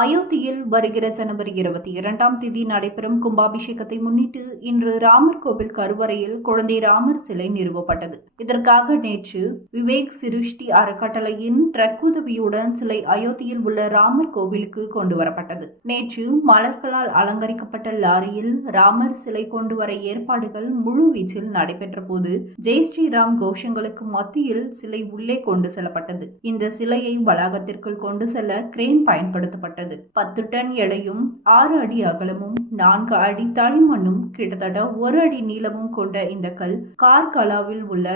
அயோத்தியில் வருகிற ஜனவரி 22ஆம் தேதி நடைபெறும் கும்பாபிஷேகத்தை முன்னிட்டு இன்று ராமர் கோவில் கருவறையில் குழந்தை ராமர் சிலை நிறுவப்பட்டது. இதற்காக நேற்று விவேக் சிருஷ்டி அறக்கட்டளையின் ட்ரக் உதவியுடன் சிலை அயோத்தியில் உள்ள ராமர் கோவிலுக்கு கொண்டு வரப்பட்டது. நேற்று மலர்களால் அலங்கரிக்கப்பட்ட லாரியில் ராமர் சிலை கொண்டு வர ஏற்பாடுகள் முழுவீச்சில் நடைபெற்ற போது ஜெய் ஸ்ரீராம் கோஷங்களுக்கு மத்தியில் சிலை உள்ளே கொண்டு செல்லப்பட்டது. இந்த சிலையை வளாகத்திற்குள் கொண்டு செல்ல கிரேன் பயன்படுத்தப்பட்டது. 10 டன் எடையும் 6 அடி அகலமும் 4 அடி தடிமண்ணும் கிட்டத்தட்ட 1 அடி நீளமும் கொண்ட இந்த கல் கார்கலாவில் உள்ள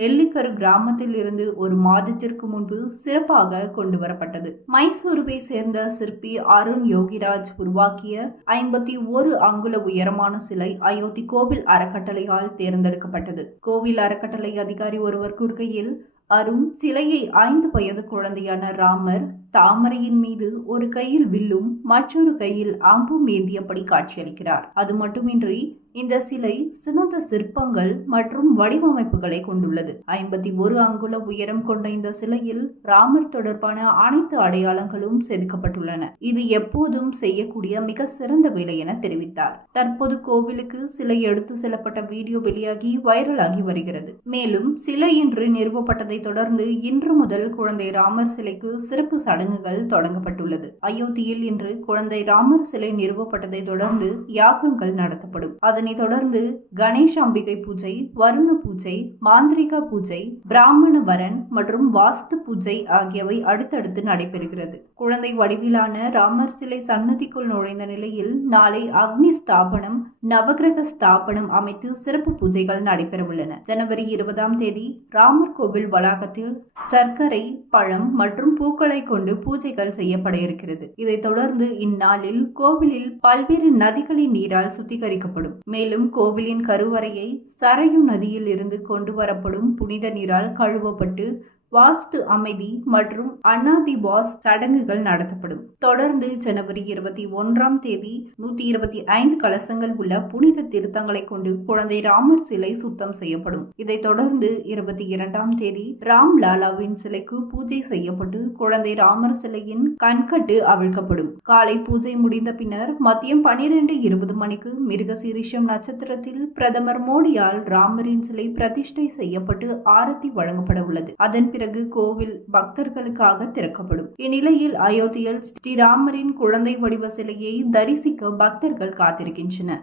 நெல்லிக்கரு கிராமத்தில் இருந்து ஒரு மாதத்திற்கு முன்பு சிறப்பாக கொண்டு வரப்பட்டது. மைசூருவை சேர்ந்த சிற்பி அருண் யோகிராஜ் உருவாக்கிய 51 அங்குல உயரமான சிலை அயோத்தி கோவில் அறக்கட்டளையால் தேர்ந்தெடுக்கப்பட்டது. கோவில் அறக்கட்டளை அதிகாரி ஒருவர் கூறுகையில், அருண் சிலையை 5 வயது குழந்தையான ராமர் தாமரையின் மீது ஒரு கையில் வில்லும் மற்றொரு கையில் அம்பும் ஏந்தியபடி காட்சியளிக்கிறார். அது மட்டுமின்றி இந்த சிலை சிறந்த சிற்பங்கள் மற்றும் வடிவமைப்புகளை கொண்டுள்ளது. 51 அங்குல உயரம் கொண்ட இந்த சிலையில் ராமர் தொடர்பான அனைத்து அடையாளங்களும் செதுக்கப்பட்டுள்ளன. இது எப்போதும் செய்யக்கூடிய மிக சிறந்த வேலை என தெரிவித்தார். தற்போது கோவிலுக்கு சிலை எடுத்து செல்லப்பட்ட வீடியோ வெளியாகி வைரலாகி வருகிறது. மேலும் சிலை இன்று நிறுவப்பட்டதை தொடர்ந்து இன்று முதல் குழந்தை ராமர் சிலைக்கு சிறப்பு சடங்குகள் தொடங்கப்பட்டுள்ளது. அயோத்தியில் இன்று குழந்தை ராமர் சிலை நிறுவப்பட்டதை தொடர்ந்து யாகங்கள் நடத்தப்படும். அதனைத் தொடர்ந்து கணேஷ் அம்பிகை பூஜை, வருண பூஜை, மாந்திரிகா பூஜை, பிராமண வரன் மற்றும் வாஸ்து பூஜை ஆகியவை அடுத்தடுத்து நடைபெறுகிறது. குழந்தை வடிவிலான ராமர் சிலை சன்னதிக்குள் நுழைந்த நிலையில் நாளை அக்னி ஸ்தாபனம், நவகிரக ஸ்தாபனம் அமைத்து சிறப்பு பூஜைகள் நடைபெற உள்ளன. ஜனவரி 20ஆம் தேதி ராமர் கோவில் வளாகத்தில் சர்க்கரை, பழம் மற்றும் பூக்களை கொண்டு பூஜைகள் செய்யப்பட இருக்கிறது. இதைத் தொடர்ந்து இந்நாளில் கோவிலில் பல்வேறு நதிகளின் நீரால் சுத்திகரிக்கப்படும். மேலும் கோவிலின் கருவறையை சரையு நதியில் இருந்து கொண்டு வரப்படும் புனித நீரால் கழுவப்பட்டு வாஸ்து அமைதி மற்றும் அன்னாதிபாஸ் சடங்குகள் நடத்தப்படும். தொடர்ந்து ஜனவரி 21ஆம் தேதி 125 கலசங்கள் உள்ள புனித தீர்த்தங்களை கொண்டு குழந்தை ராமர் சிலை சுத்தம் செய்யப்படும். இதைத் தொடர்ந்து 22ஆம் தேதி ராம் லாலாவின் சிலைக்கு பூஜை செய்யப்பட்டு குழந்தை ராமர் சிலையின் கண்கட்டு அவிழ்க்கப்படும். காலை பூஜை முடிந்த பின்னர் மதியம் 12:20 மணிக்கு மிருகசீரிஷம் நட்சத்திரத்தில் பிரதமர் மோடியால் ராமரின் சிலை பிரதிஷ்டை செய்யப்பட்டு ஆரத்தி வழங்கப்பட உள்ளது. அதன் பிறகு கோவில் பக்தர்களுக்காக திறக்கப்படும். இந்நிலையில் அயோத்தியில் ஸ்ரீராமரின் குழந்தை வடிவ சிலையை தரிசிக்க பக்தர்கள் காத்திருக்கின்றனர்.